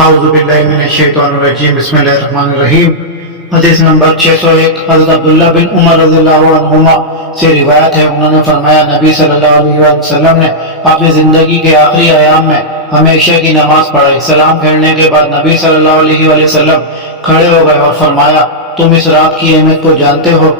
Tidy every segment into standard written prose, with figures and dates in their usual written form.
اعوذ باللہ من الشیطان الرجیم بسم اللہ الرحمن الرحیم۔ حدیث نمبر 601 حضرت عبداللہ بن عمر رضی اللہ عنہما سے روایت ہے، انہوں نے فرمایا نبی صلی اللہ علیہ وسلم نے اپنی زندگی کے آخری ایام میں ہمیں عشاء کی نماز پڑھائی۔ سلام پھیرنے کے بعد نبی صلی اللہ علیہ وسلم کھڑے ہو گئے اور فرمایا تم اس رات کی اہمیت کو جانتے ہو؟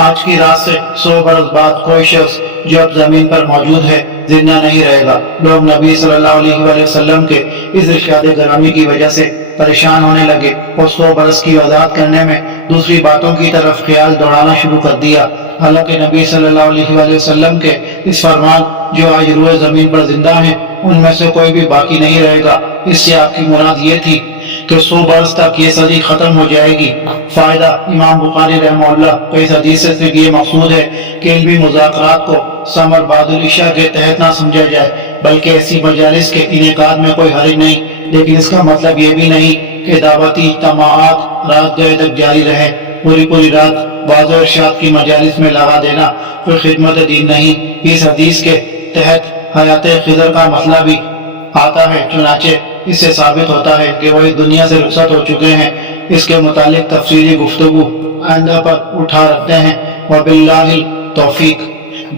آج کی رات سے 100 برس بعد کوئی شخص جو اب زمین پر موجود ہے زندہ نہیں رہے گا۔ لوگ نبی صلی اللہ علیہ وسلم کے اس ارشاد گرامی کی وجہ سے پریشان ہونے لگے اور 100 برس کی وضاحت کرنے میں دوسری باتوں کی طرف خیال دوڑانا شروع کر دیا۔ حالانکہ نبی صلی اللہ علیہ وسلم کے اس فرمان جو آج روئے زمین پر زندہ ہیں ان میں سے کوئی بھی باقی نہیں رہے گا، اس سے آپ کی مراد یہ تھی کہ 100 برس تک یہ صدی ختم ہو جائے گی۔ فائدہ امام بخاری رحمہ اللہ کو اس حدیث سے صرف یہ مقصود ہے کہ علمی مذاکرات کو ثمر بعد العشاء کے تحت نہ سمجھا جائے، بلکہ ایسی مجالس کے انعقاد میں کوئی حرج نہیں، لیکن اس کا مطلب یہ بھی نہیں کہ دعوتی اجتماعات رات گئے تک جاری رہے۔ پوری رات بعض ارشاد کی مجالس میں لگا دینا کوئی خدمت دین نہیں۔ اس حدیث کے تحت حیات خضر کا مسئلہ بھی آتا ہے، چنانچہ اس سے ثابت ہوتا ہے کہ وہ اس دنیا سے رخصت ہو چکے ہیں۔ اس کے متعلق تفصیلی گفتگو آئندہ پر اٹھا رکھتے ہیں۔ وباللہ التوفیق۔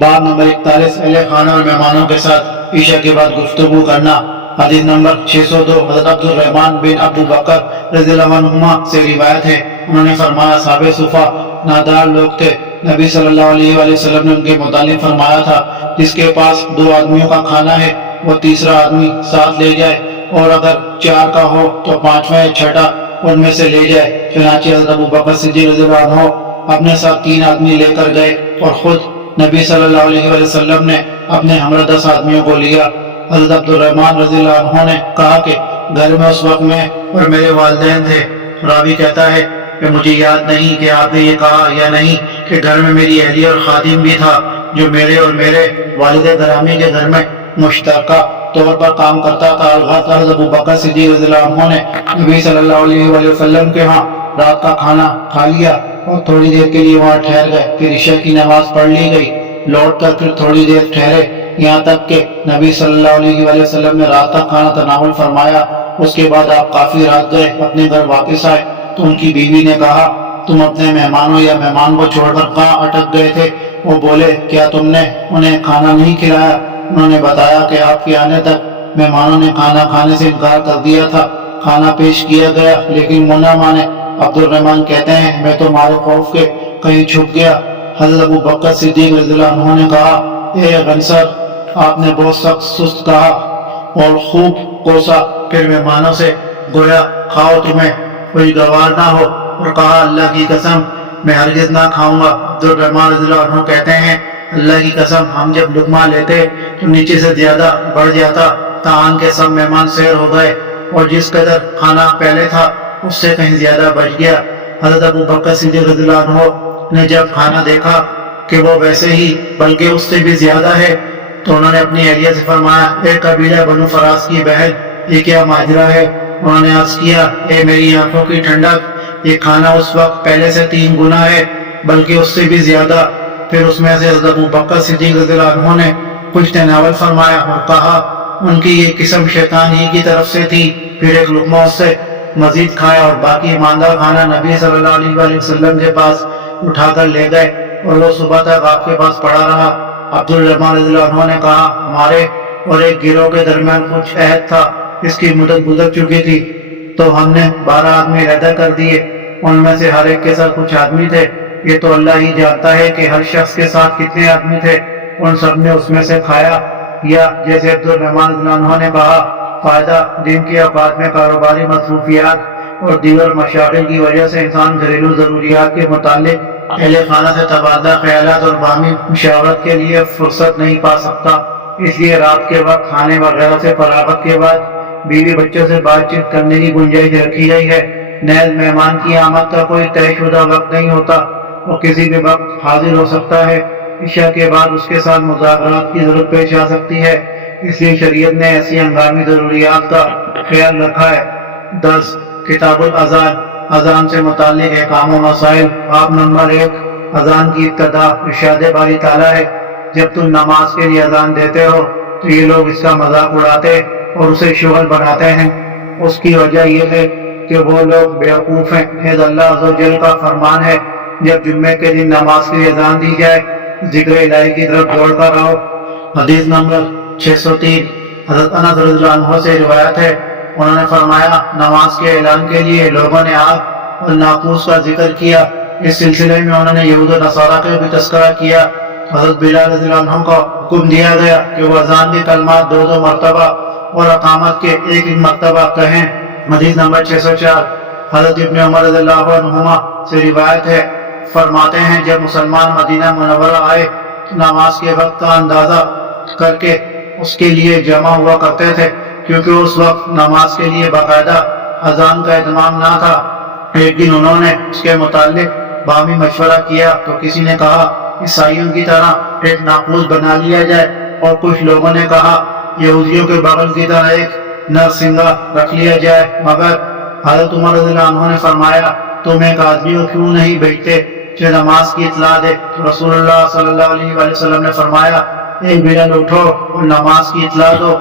باب نمبر 41 اہل خانہ اور مہمانوں کے ساتھ عشاء کے بعد گفتگو کرنا۔ حدیث نمبر 602 حضرت عبد الرحمن بن ابو بکر رضی اللہ عنہما سے روایت ہے، انہوں نے فرمایا صحابہ صفا نادار لوگ تھے، نبی صلی اللہ علیہ وسلم نے ان کے متعلق فرمایا تھا جس کے پاس 2 آدمیوں کا کھانا ہے وہ تیسرا آدمی ساتھ لے جائے، اور اگر 4 کا ہو تو 5واں یا 6واں ان میں سے لے جائے۔ چنانچہ حضرت ابو بکر صدیق رضی اللہ عنہ اپنے ساتھ 3 آدمی لے کر گئے اور خود نبی صلی اللہ علیہ وسلم نے اپنے ہمراہ 10 آدمیوں کو لیا۔ حضرت عبد الرحمن رضی اللہ عنہ نے کہا کہ گھر میں اس وقت میں اور میرے والدین تھے۔ راوی کہتا ہے کہ مجھے یاد نہیں کہ آپ نے یہ کہا یا نہیں کہ گھر میں میری اہلیہ اور خادم بھی تھا جو میرے اور میرے والد گرامی کے گھر میں مشترکہ طور پر کام کرتا تھا۔ حضرت ابو بکر صدیق رضی اللہ عنہ نے نبی صلی اللہ علیہ وسلم کے ہاں رات کا کھانا کھا لیا اور تھوڑی دیر کے لیے وہاں ٹھہر گئے، پھر عشاء کی نماز پڑھ لی گئی۔ لوٹ کر پھر تھوڑی دیر ٹھہرے یہاں تک کہ نبی صلی اللہ علیہ وسلم نے رات کا کھانا تناول فرمایا۔ اس کے بعد آپ کافی رات گئے، اپنے گھر واپس آئے تو ان کی بیوی نے کہا تم اپنے مہمانوں یا مہمان کو چھوڑ کر کہاں اٹک گئے تھے؟ وہ بولے کیا تم نے انہیں کھانا نہیں کھلایا؟ انہوں نے بتایا کہ آپ کے آنے تک مہمانوں نے کھانا کھانے سے انکار کر دیا تھا، کھانا پیش کیا گیا لیکن وہ نہ مانے۔ عبد الرحمن کہتے ہیں میں تو مارے خوف کے کہیں چھپ گیا۔ حضرت ابو بکر صدیق رضی اللہ عنہ نے کہا اے غنصر، آپ نے بہت سخت سست کہا اور خوب کوسا، پھر مہمانوں سے گویا کھاؤ تمہیں کوئی گوار نہ ہو، اور کہا اللہ کی قسم میں ہرگز نہ کھاؤں گا۔ عبد الرحمن رضی اللہ عنہ کہتے ہیں اللہ کی قسم ہم جب لقمہ لیتے تو نیچے سے زیادہ بڑھ جاتا، تاہم کے سب مہمان سیر ہو گئے اور جس قدر کھانا پہلے تھا اس سے کہیں زیادہ بچ گیا۔ حضرت ابو بکر صدیق رضی اللہ عنہ نے جب کھانا دیکھا کہ وہ ویسے ہی بلکہ اس سے بھی زیادہ ہے تو انہوں نے اپنی اہلیہ سے فرمایا اے قبیلہ بنو فراس کی بہن یہ کیا ماجرا ہے؟ انہوں نے عرض کیا اے میری آنکھوں کی ٹھنڈک، یہ کھانا اس وقت پہلے سے 3 گنا ہے بلکہ اس سے بھی زیادہ۔ پھر اس میں سے حضرت ابو بکر صدیق رضی اللہ عنہ نے کچھ تناول فرمایا اور کہا ان کی یہ قسم شیطان ہی کی طرف سے تھی۔ پھر ایک لقمہ اس سے مزید کھایا اور باقی ایماندار کھانا نبی صلی اللہ علیہ وسلم کے پاس اٹھا کر لے گئے اور وہ صبح تک آپ کے پاس پڑا رہا۔ عبد الرحمن رضی اللہ عنہ نے کہا ہمارے اور ایک گروہ کے درمیان کچھ عہد تھا، اس کی مدت گزر چکی تھی تو ہم نے 12 آدمی علیحدہ کر دیے، ان میں سے ہر ایک کے ساتھ کچھ آدمی تھے، یہ تو اللہ ہی جانتا ہے کہ ہر شخص کے ساتھ کتنے آدمی تھے، ان سب نے اس میں سے کھایا۔ یا جیسے عبد الرحمن رضی اللہ عنہ نے کہا فائدہ دن کے اوقات میں کاروباری مصروفیات اور دیگر مشاغل کی وجہ سے انسان گھریلو ضروریات کے متعلق اہل خانہ سے تبادلہ خیالات اور باہمی مشاورت کے لیے فرصت نہیں پا سکتا، اس لیے رات کے وقت کھانے وغیرہ سے فراغت کے بعد بیوی بچوں سے بات چیت کرنے کی گنجائش رکھی گئی ہے۔ نیز مہمان کی آمد کا کوئی طے شدہ وقت نہیں ہوتا، وہ کسی بھی وقت حاضر ہو سکتا ہے۔ عشاء کے بعد اس کے ساتھ مذاکرات کی ضرورت پیش آ سکتی ہے، اس لیے شریعت نے ایسی ہنگامی ضروریات کا خیال رکھا ہے۔ 10 کتاب الاذان، اذان سے متعلق احکام و مسائل۔ باب نمبر 1 اذان کی ابتدا۔ ارشاد باری تعالیٰ ہے جب تم نماز کے لیے اذان دیتے ہو تو یہ لوگ اس کا مذاق اڑاتے اور اسے شغل بناتے ہیں۔ اس کی وجہ یہ ہے کہ وہ لوگ بیوقوف ہیں۔ حید اللہ عز و جل کا فرمان ہے جب جمعے کے دن نماز کی اذان دی جائے ذکر الہی کی طرف دوڑ کر رہو۔ حدیث نمبر 603 حضرت انس رضی اللہ عنہ سے روایت ہے، انہوں نے فرمایا نماز کے اعلان کے لیے لوگوں نے آگ اور ناقوس کا ذکر کیا۔ اس سلسلے میں انہوں نے یہود و نصارہ کا بھی تذکرہ کیا۔ حضرت بلال رضی اللہ عنہ کو حکم دیا گیا کہ وہ اذان کے کلمات 2 مرتبہ اور اقامت کے 1 مرتبہ کہیں۔ حدیث نمبر 604 حضرت ابن عمر رضی اللہ عنہما سے روایت ہے، فرماتے ہیں جب مسلمان مدینہ منورہ آئے تو نماز کے وقت کا اندازہ کر کے اس کے لیے جمع ہوا کرتے تھے، کیونکہ اس وقت نماز کے لیے باقاعدہ اذان کا اہتمام نہ تھا۔ ایک دن انہوں نے اس کے متعلق باہمی مشورہ کیا تو کسی نے کہا عیسائیوں کی طرح ایک ناقوس بنا لیا جائے، اور کچھ لوگوں نے کہا یہودیوں کے بغل کی طرح ایک نرسنگا رکھ لیا جائے، مگر حضرت عمر رضی اللہ عنہ نے فرمایا تم ایک آدمی کو کیوں نہیں بھیجتے جو نماز کی اطلاع دے؟ تو رسول اللہ صلی اللہ علیہ وآلہ وسلم نے فرمایا اے بلال اٹھو اور نماز کی اطلاع دو۔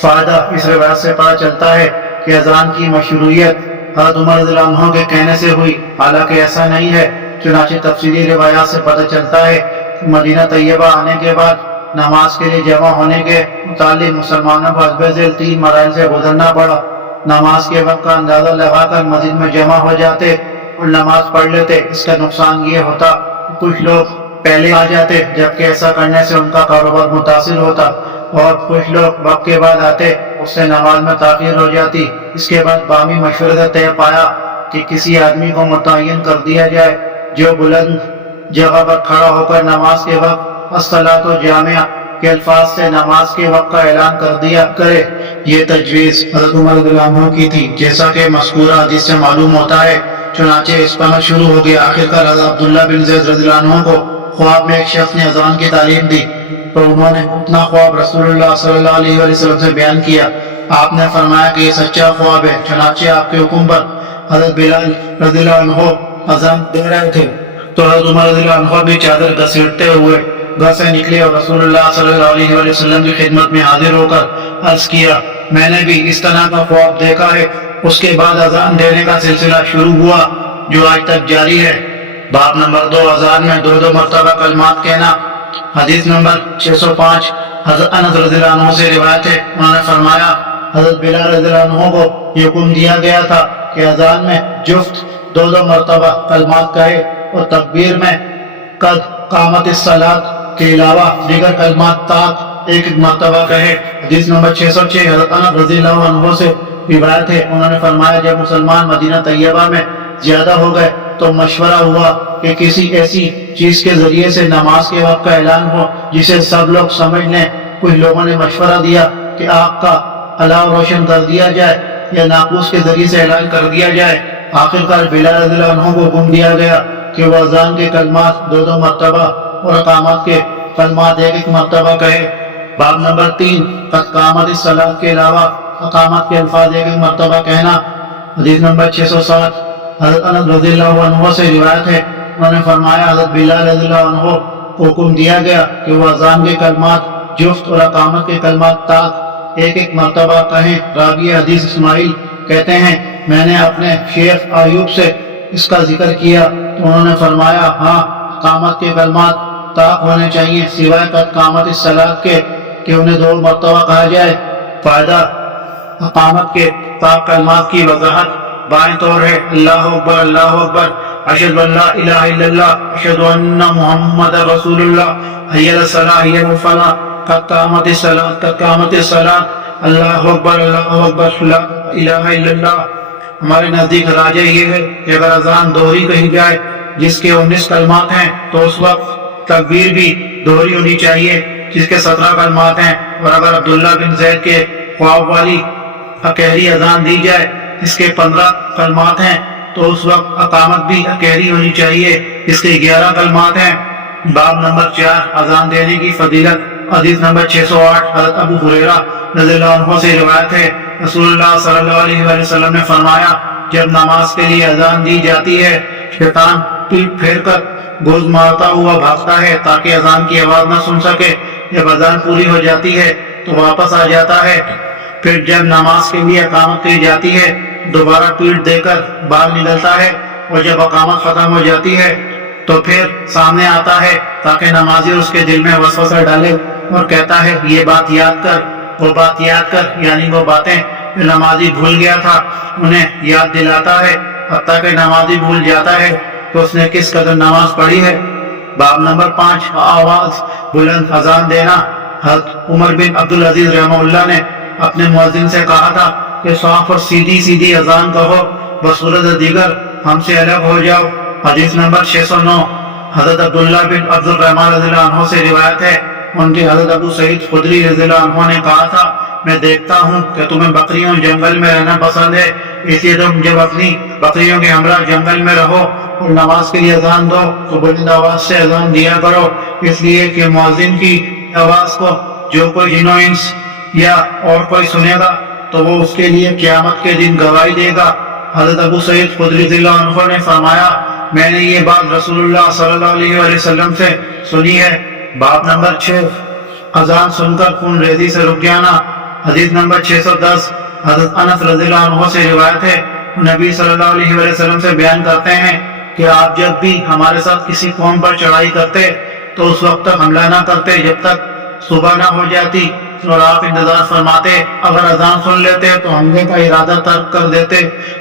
فائدہ اس روایت سے پتہ چلتا ہے کہ اذان کی مشروعیت حضرت عمر رضی اللہ عنہ کے کہنے سے ہوئی، حالانکہ ایسا نہیں ہے۔ چنانچہ تفصیلی روایات سے پتہ چلتا ہے کہ مدینہ طیبہ آنے کے بعد نماز کے لیے جمع ہونے کے متعلق مسلمانوں کو حسب ذیل 3 مراحل سے گزرنا پڑا۔ نماز کے وقت کا اندازہ لگا کر مسجد میں جمع ہو جاتے اور نماز پڑھ لیتے۔ اس کا نقصان یہ ہوتا کہ کچھ لوگ پہلے آ جاتے، جبکہ ایسا کرنے سے ان کا کاروبار متاثر ہوتا، اور کچھ لوگ وقت کے بعد آتے، اس سے نماز میں تاخیر ہو جاتی۔ اس کے بعد باہمی مشورے سے طے پایا کہ کسی آدمی کو متعین کر دیا جائے جو بلند جگہ پر کھڑا ہو کر نماز کے وقت الصلاۃ جامعہ کے الفاظ سے نماز کے وقت کا اعلان کر دیا کرے۔ یہ تجویز حضرت عمر رضی اللہ عنہ کی تھی، جیسا کہ مذکورہ حدیث سے معلوم ہوتا ہے۔ چنانچہ اس پر شروع ہو گیا۔ آخرکار حضرت عبداللہ بن زید رضی اللہ عنہ کو خواب میں ایک شخص نے اذان کی تعلیم دی، تو انہوں نے اپنا خواب رسول اللہ صلی اللہ علیہ وآلہ وسلم سے بیان کیا۔ آپ نے فرمایا کہ یہ سچا خواب ہے۔ چنانچہ آپ کے حکم پر حضرت بلال رضی اللہ عنہ اذان دے رہے تھے، تو حضرت عمر رضی اللہ عنہ بھی چادر گھسیٹتے ہوئے گھر سے نکلے اور رسول اللہ صلی اللہ علیہ وآلہ وسلم کی خدمت میں حاضر ہو کر عرض کیا میں نے بھی اس طرح کا خواب دیکھا ہے۔ اس کے بعد اذان دینے کا سلسلہ شروع ہوا جو آج تک جاری ہے۔ باب نمبر 2 اذان میں 2 مرتبہ کلمات کہنا۔ حدیث نمبر 605 حضرت انس رضی اللہ عنہ سے روایت ہے، انہوں نے فرمایا حضرت بلال رضی اللہ عنہ کو یہ حکم دیا گیا تھا کہ اذان میں جفت 2 مرتبہ کلمات کہے اور تکبیر میں قد قامت الصلاۃ کے علاوہ دیگر کلمات تاک 1 مرتبہ کہے۔ حدیث نمبر 606 حضرت انس رضی اللہ عنہ سے روایت ہے، انہوں نے فرمایا جب مسلمان مدینہ طیبہ میں زیادہ ہو گئے تو مشورہ ہوا کہ کسی ایسی چیز کے ذریعے سے نماز کے وقت کا اعلان ہو جسے سب لوگ سمجھ لیں۔ کچھ لوگوں نے مشورہ دیا کہ آگ کا الاؤ روشن کر دیا جائے یا ناقوس کے ذریعے سے اعلان کر دیا جائے۔ آخرکار بلال رضی اللہ عنہ کو حکم دیا گیا کہ وہ اذان کے کلمات 2 مرتبہ اور اقامت کے کلمات 1 مرتبہ کہے۔ باب نمبر 3 قد قامت الصلاۃ کے علاوہ اقامت کے الفاظ 1 مرتبہ کہنا۔ حدیث نمبر 607 حضرت انس رضی اللہ عنہ سے روایت ہے، انہوں نے فرمایا حضرت بلال رضی اللہ عنہ کو حکم دیا گیا کہ وہ اذان کے کلمات جفت اور اقامت کے کلمات تاک 1 مرتبہ کہیں۔ راوی حدیث اسماعیل کہتے ہیں میں نے اپنے شیخ ایوب سے اس کا ذکر کیا تو انہوں نے فرمایا ہاں اقامت کے کلمات تاک ہونے چاہیے سوائے قد قامت الصلاۃ کے کہ انہیں 2 مرتبہ کہا جائے۔ فائدہ اقامت کے تاک کلمات کی وضاحت بائیں طور ہے اللہ اکبر اللہ اکبر اشہد ان لا الہ الا اللہ اشہد ان محمد رسول اللہ حی علی الصلاۃ حی علی الفلاح قد قامت الصلاۃ قد قامت الصلاۃ اللہ اکبر لا الہ الا اللہ۔ ہمارے نزدیک راجع یہ ہے کہ اگر اذان دوہری کہی جائے جس کے 19 کلمات ہیں تو اس وقت تکبیر بھی دوہری ہونی چاہیے جس کے 17 کلمات ہیں، اور اگر عبداللہ بن زید کے خواب والی اکہری اذان دی جائے اس کے 15 کلمات ہیں تو اس وقت اقامت بھی اکہری ہونی چاہیے اس کے 11 کلمات ہیں۔ باب نمبر 4 اذان دینے کی فضیلت۔ حدیث نمبر 608 حضرت ابو ہریرہ رضی اللہ عنہ سے روایت ہے، رسول اللہ صلی اللہ علیہ وآلہ وسلم نے فرمایا جب نماز کے لیے اذان دی جاتی ہے شیطان پیٹ پھیر کر گوز مارتا ہوا بھاگتا ہے تاکہ اذان کی آواز نہ سن سکے۔ جب اذان پوری ہو جاتی ہے تو واپس آ جاتا ہے پھر جب نماز کے لیے اقامت کی جاتی ہے دوبارہ پیٹھ دے کر باہر نکلتا ہے، اور جب اقامت ختم ہو جاتی ہے تو پھر سامنے آتا ہے تاکہ نمازی اس کے دل میں وسوسہ ڈالے اور کہتا ہے یہ بات یاد کر، وہ بات یاد کر، یعنی وہ باتیں جو نمازی بھول گیا تھا انہیں یاد دلاتا ہے، حتیٰ کہ نمازی بھول جاتا ہے کہ اس نے کس قدر نماز پڑھی ہے۔ باب نمبر 5، آواز بلند اذان دینا۔ حضرت عمر بن عبدالعزیز رحمہ اللہ نے اپنے مؤذن سے کہا تھا کہ صاف اور سیدھی سیدھی اذان کہو، بصورت دیگر ہم سے الگ ہو جاؤ۔ حدیث نمبر 609، حضرت عبداللہ بن عبد الرحمن رضی اللہ عنہ سے روایت ہے، ان کے حضرت ابو سعید خدری رضی اللہ عنہ نے کہا تھا میں دیکھتا ہوں کہ تمہیں بکریوں جنگل میں رہنا پسند ہے، اس لیے تم جب اپنی بکریوں کے ہمراہ جنگل میں رہو اور نماز کے لیے اذان دو تو بلند آواز سے اذان دیا کرو، اس لیے کہ مؤذن کی آواز کو جو کوئی جن و انس یا اور کوئی سنے گا تو وہ اس کے لیے قیامت کے دن گواہی دے گا۔ حضرت ابو سعید خدری رضی اللہ عنہ نے فرمایا میں نے یہ بات رسول اللہ صلی اللہ علیہ وآلہ وسلم سے سنی ہے۔ باب نمبر 6، اذان سن کر خون ریزی سے رک جانا۔ حدیث نمبر 610، حضرت انس رضی اللہ عنہ سے روایت ہے، نبی صلی اللہ علیہ وآلہ وسلم سے بیان کرتے ہیں کہ آپ جب بھی ہمارے ساتھ کسی قوم پر چڑھائی کرتے تو اس وقت تک حملہ نہ کرتے جب تک صبح نہ ہو جاتی، اور آپ انتظار فرماتے، اگر اذان سن لیتے تو حملے کا ارادہ ترک کر دیتے،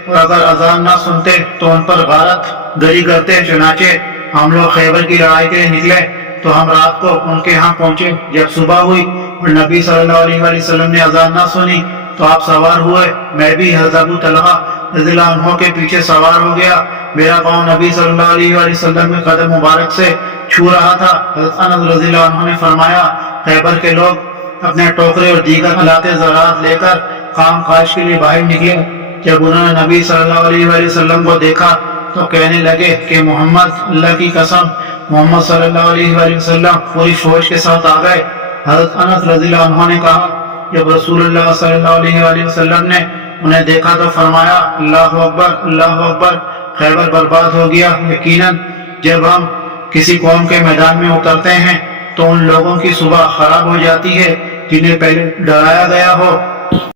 اور اگر اذان نہ سنتے تو ان پر غارت گری کرتے۔ چنانچہ ہم لوگ خیبر کی لڑائی کے لیے نکلے تو ہم رات کو ان کے ہاں پہنچے، جب صبح ہوئی اور نبی صلی اللہ علیہ وآلہ وسلم نے اذان نہ سنی تو آپ سوار ہوئے، میں بھی حضرت ابو طلحہ رضی اللہ عنہ کے پیچھے سوار ہو گیا، میرا پاؤں نبی صلی اللہ علیہ وآلہ وسلم کے قدم مبارک سے چھو رہا تھا۔ حضرت انس رضی اللہ عنہ نے فرمایا خیبر کے لوگ اپنے ٹوکرے اور دیگر آلات زراعت لے کر کام کاج کے لیے باہر نکلے، جب انہوں نے نبی صلی اللہ علیہ وآلہ وسلم کو دیکھا تو کہنے لگے کہ محمد، اللہ کی قسم محمد صلی اللہ علیہ وآلہ وسلم پوری فوج کے ساتھ آ گئے۔ حضرت انس رضی اللہ عنہ نے کہا جب رسول اللہ صلی اللہ علیہ وآلہ وسلم نے انہیں دیکھا تو فرمایا اللہ اکبر، اللہ اکبر، خیبر برباد ہو گیا۔ یقیناً جب ہم کسی قوم کے میدان میں اترتے ہیں تو ان لوگوں کی صبح خراب ہو جاتی ہے جنہیں پہلے ڈرایا گیا ہو،